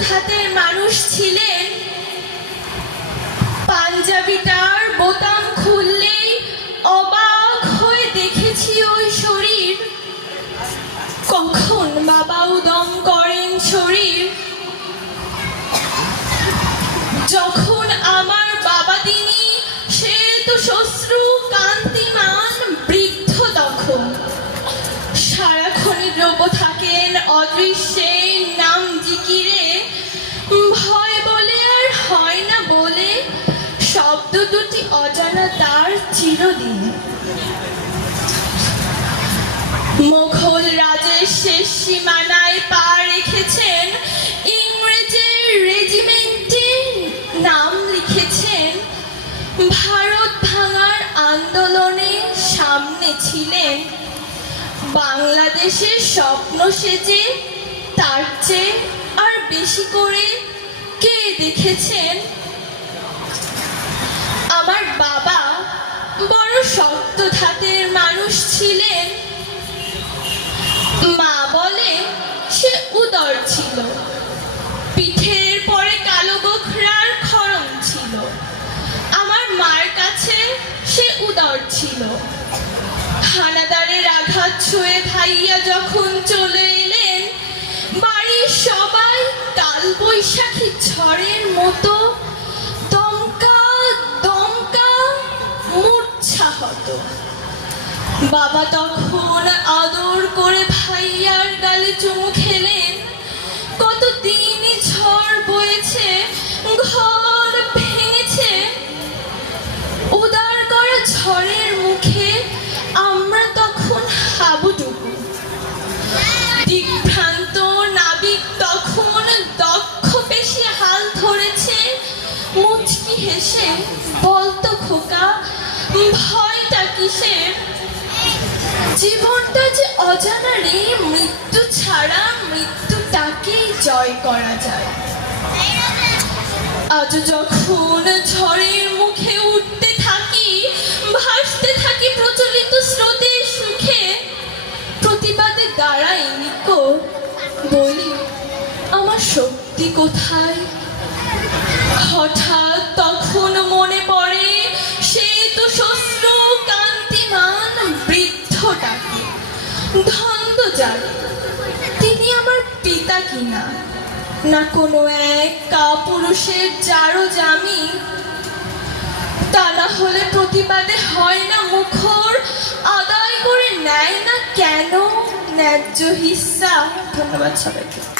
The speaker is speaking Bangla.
ধাতের মানুষ ছিলেন। পাঞ্জাবিটার বোতাম খুললেই অবাক হয়ে দেখেছি ওই শরীর। কখন বাবা উদম করেন শরীর? যখন আমার বাবা তিনি, সে তো শ্বশ্রু কান্তিমান বৃদ্ধ তখন। সারাক্ষণই দ্রব্য থাকেন অদৃশ্যে। সামনে ছিলেন, বাংলাদেশের স্বপ্ন সেজে, তার চেয়ে আর বেশি করে কে দেখেছেন? আমার বাবা বড় শক্ত ধাতের মানুষ ছিলেন। মা বলে সে উদর ছিল। পিঠের পরে কালো গোখরার খরম ছিল। আমার মার কাছে সে উদর ছিল। হানাদারের আঘাত ছুঁয়ে ভাইয়া যখন চলে এলেন, বাড়ির সবাই কাল বৈশাখী ঝড়ের মতো দমকা দমকা মূর্ছা হতো। বাবা তখন আদর করে ভাইয়ার গালে চুমু খেলেন। কত দিনই ঝড় বয়েছে, ঘর ভেঙেছে, উদার করা ঝড়ের হাবুডুবু দিগ্ভ্রান্ত নাবিক তখন দক্ষ পেশি হাল ধরেছে। মুচকি হেসে বলতো খোকা, ভয়টা জীবনটা যে অজানা রে, মৃত্যু ছাড়া মৃত্যুটাকেই জয় করা যায়। আজ যখন ঝড়ের মুখে উঠতে বলি, আমার শক্তি কোথায়? হঠাৎ তখন মনে পড়ে, সে তো শ্বশ্রু কান্তিমান বৃদ্ধটাকে। ধন্দ জানে, তিনি আমার পিতা কিনা? না কোনো এক কাপুরুষের যারও জামি তা না হলে প্রতিবাদে হয় না মুখর? আদায় করে নেয় না কেন? ন্যায্য হিস্সা ধন্যবাদ সবাইকে